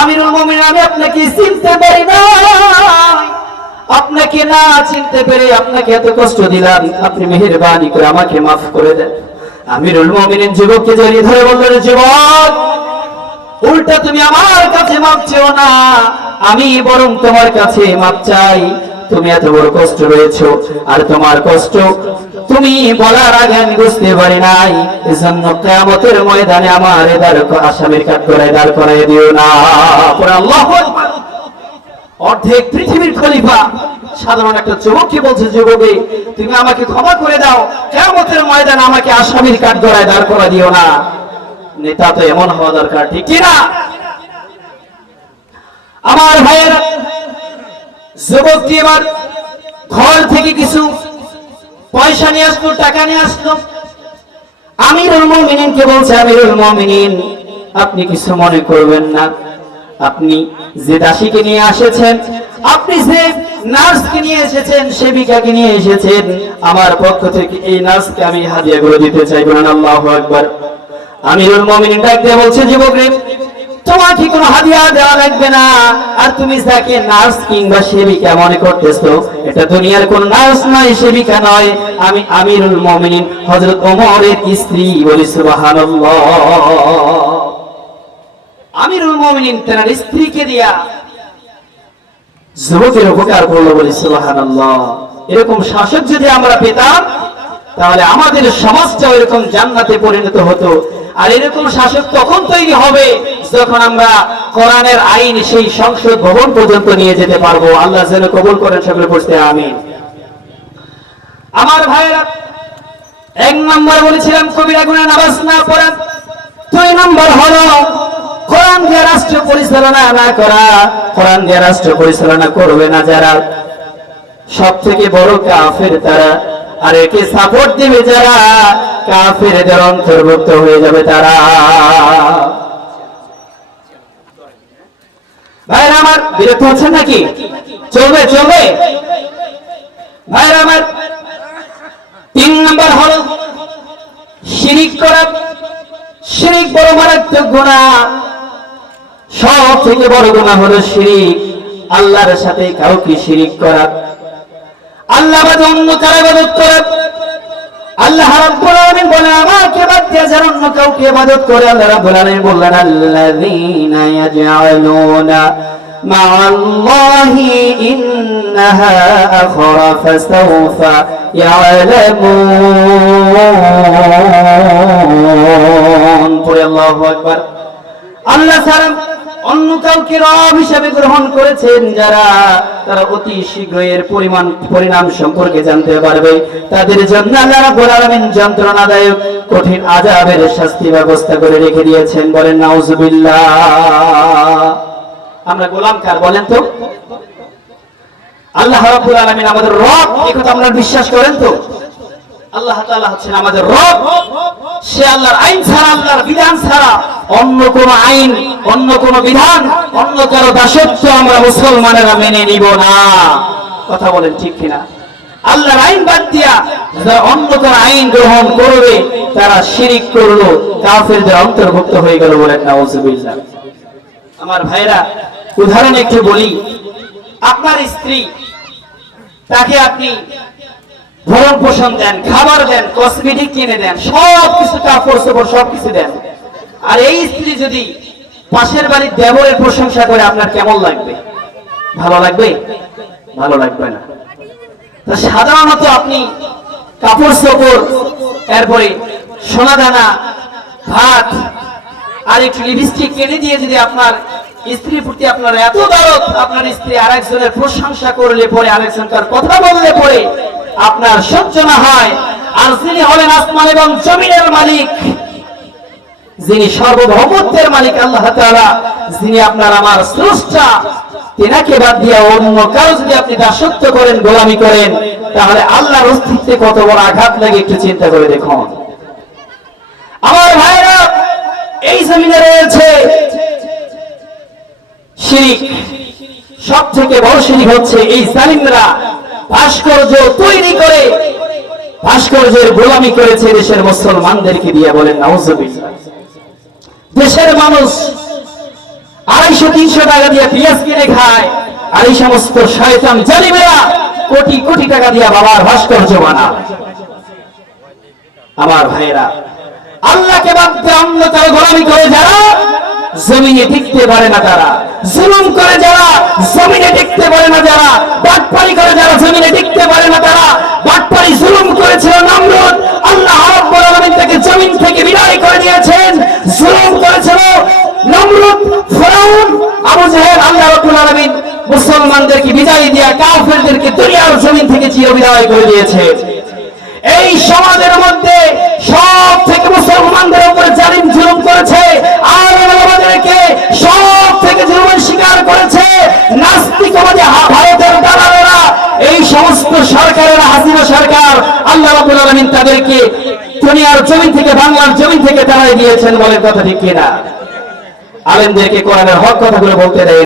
আমিরুল মুমিনিন, আমি আপনাকে চিনতে পারি না, আপনাকে না চিনতে পেরে আপনাকে এত কষ্ট দিলাম, আপনি মেহেরবানি করে আমাকে মাফ করে দেন। আমিরুল মুমিনিন যুবককে জড়িয়ে ধরে বললেন, যুবক, উল্টা তুমি আমার কাছে মাপ চেও না, আমি বরং তোমার কাছে মাপ চাই। তুমি এত বড় কষ্ট রয়েছো, আর তোমার কষ্ট তুমি বলার আগে আমি বুঝতে পারি নাই, এজন্য কিয়ামতের ময়দানে আমার আসামির কাঠগড়ায় দাঁড় করায় দিও না। আল্লাহু আকবার। অর্ধেক পৃথিবীর খলিফা সাধারণ একটা যুবককে বলছে, যুবকে তুমি আমাকে ক্ষমা করে দাও, কিয়ামতের ময়দানে আমাকে আসামির কাঠগড়ায় দাঁড় করা দিও না। নেতা তো এমন হওয়া দরকার, ঠিক কিনা? আমার ভাইয়েরা, যুবকটি এবার ঘর থেকে কিছু পয়সা নিয়ে আসলো, টাকা নিয়ে আসলো। আমিরুল মুমিনিনকে বলছে, আমিরুল মুমিনিন, আপনি কিছু মনে করবেন না, আপনি যে দাসীকে নিয়ে এসেছেন, আপনি যে নার্সকে নিয়ে এসেছেন, সেবিকাকে নিয়ে এসেছেন, আমার পক্ষ থেকে এই নার্সকে আমি হাদিয়া করে দিতে চাই। বলেন আল্লাহু আকবার। আমিরুল মুমিনিন ডাক দিয়ে বলছে, যুবক রে, তোমাকে কোনো হাদিয়া দেওয়া লাগবে না, আর তুমি যাকে নার্স কিংবা সেবিকা মনে করতেছো, এটা দুনিয়ার কোন নার্স নয়, সেবিকা নয়, আমি আমিরুল মুমিনিন হযরত ওমরের স্ত্রী। বলি সুবহানাল্লাহ। আমিরুল মুমিনিন তার স্ত্রীকে দিয়া যুবকের উপকার করলো। বলি সুবহানাল্লাহ। এরকম শাসক যদি আমরা পেতাম, তাহলে আমাদের সমাজটাও এরকম জান্নাতে পরিণত হতো। আর এরকম শাসক তখন তৈরি হবে যখন আমরা কোরআনের আইন সেই সংসদ ভবন পর্যন্ত নিয়ে যেতে পারবো। আল্লাহ যেন কবুল করেন, সকলে পড়তে আমিন। আমার ভাইরা, এক নম্বর বলেছিলাম কবিরা গুনাহ নামাজ না পড়া। 2 নম্বর হলো কোরআন দিয়ে রাষ্ট্র পরিচালনা না করা। কোরআন দিয়ে রাষ্ট্র পরিচালনা করবে না যারা, সব থেকে বড় কাফের তারা, আর একে সাপোর্ট দিবে যারা, কাফেরদের অন্তর্ভুক্ত হয়ে যাবে তারা। ভাইরা আমার, বিরক্ত হচ্ছেন নাকি? চলবে চলবে। ভাইরা আমার, 3 নম্বর হলো শিরিক করা। শিরিক বড় মারাত্মক গুনাহ। সব থেকে বড় গুনাহ হলো শিরিক, আল্লাহর সাথে কাউকে শিরিক করা, আল্লাহ বাদে অন্য কারো ইবাদত করা। আল্লাহ রাব্বুল আলামিন বলেন, আমাকে বাদ দিয়ে যারা অন্য কাউকে ইবাদত করে, আল্লাহ রাব্বুল আলামিন বললেন, আল্লাযীনা ইয়াজআলুনা মা'আল্লাহি ইন্নাহা আখরা ফাসাউফা ইয়া'লামুন। পড়ে আল্লাহু আকবার। আল্লাহ ছাড়া অন্য কাউকে রব হিসেবে গ্রহণ করেছেন যারা, তারা অতি শীঘ্রই এর পরিণাম সম্পর্কে জানতে পারবে। তাদের জন্য আল্লাহ রাব্বুল আলামিন যন্ত্রণাদায়ক কঠিন আযাবের শাস্তি ব্যবস্থা করে রেখে দিয়েছেন। বলেন নাউজুবিল্লাহ। আমরা গোলাম কার বলেন তো? আল্লাহ রাব্বুল আলামিন আমাদের রব, এই কথা আপনারা বিশ্বাস করেন তো? আল্লাহ তাআলা হচ্ছেন আমাদের রব। সে আল্লাহর আইন ছাড়া, আল্লাহর বিধান ছাড়া অন্য কোন আইন, অন্য কোন বিধান, অন্য কারো দাসত্ব আমরা মুসলমানেরা মেনে নিব না। কথা বলেন ঠিক কিনা? আল্লাহর আইন বাদ দিয়া যারা অন্য কোন আইন গ্রহণ করবে, তারা শিরিক করলো, কাফেরদের অন্তর্ভুক্ত হয়ে গেল। বলেন নাউজুবিল্লাহ। আমার ভাইরা, উদাহরণ একটু বলি। আপনার স্ত্রী, তাকে আপনি ভরণ পোষণ দেন, খাবার দেন, কসমেটিক কিনে দেন, সবকিছু, কাপড় চোপড় সবকিছু দেন। আর এই স্ত্রী যদি পাশের বাড়ির দেবরের প্রশংসা করে, আপনার কেমন লাগবে? ভালো লাগবে? ভালো লাগবে না। তা সাধারণত আপনি কাপড় চোপড়, এরপরে সোনা দানা, ভাত আর একটু লিপস্টিক কিনে দিয়ে যদি আপনার স্ত্রীর প্রতি আপনার এত দরদ, আপনার স্ত্রী আরেকজনের প্রশংসা করলে পরে, আরেকজনকার কথা বললে পরে আপনার সহ্য না হয়, আর যিনি হলেন আসমান এবং জমিনের মালিক, যিনি সার্বভৌমত্বের মালিক আল্লাহ তাআলা, যিনি আপনার আমার স্রষ্টা, তেনাকে বাদ দিয়ে অন্য কারো যদি আপনি দাসত্ব করেন, গোলামি করেন, তাহলে আল্লাহর অস্তিত্বে কত বড় আঘাত লাগে একটু চিন্তা করে দেখুন। আমার ভাইরা, এই জমিনে রয়েছে শিরিক। সব থেকে বড় শিরিক হচ্ছে এই জালিমরা ভাস্কর্য তৈরি করে, ভাস্কর্যের গোলামি করেছে দেশের মুসলমানদেরকে দিয়ে। বলেন নাউজুবিল্লাহ। দেশের মানুষ 250-300 টাকা দিয়ে পেঁয়াজ কিনে খায়, আর এই সমস্ত শয়তান জালিমেরা কোটি কোটি টাকা দিয়ে বাবার ভাস্কর্য বানায়। আমার ভাইয়েরা, আল্লাহকে বাদ দিয়ে অন্য কারো গোলামি করে যারা জমিনে টিকতে পারে না, তারা জুলুম করে যারা জমিনে টিকতে পারে না, যারা বাটপারি করে যারা জমিনে টিকতে পারে না, তারা বাটপারি জুলুম করেছিল নমরুদ, আল্লাহ রাব্বুল আলামিন তাকে জমিন থেকে বিদায় করে দিয়েছেন। জুলুম করেছিল নমরুদ, ফিরাউন, আবু জাহেল, আল্লাহ রাব্বুল আলামিন মুসলমানদেরকে বিদায় দিয়া কাফেরদেরকে দুনিয়ার জমিন থেকে চিরবিদায় করে দিয়েছে। এই সমাজের মধ্যে সব থেকে মুসলমানদের উপরে জালিম জুলুম করেছে, আর আমাদেরকে সব থেকে জুলুমের শিকার করেছে নাস্তিকবাদী ভারতের দালালেরা। এই সমস্ত সরকারেরা, হাসিনা সরকার, আল্লাহ রাব্বুল আলামিন তাদেরকে দুনিয়ার জমিন থেকে, বাংলার জমিন থেকে তাড়াই দিয়েছেন। বলেন কথা ঠিক কিনা? আলেমদেরকে কোরআনের হক কথাগুলো বলতে দেয়।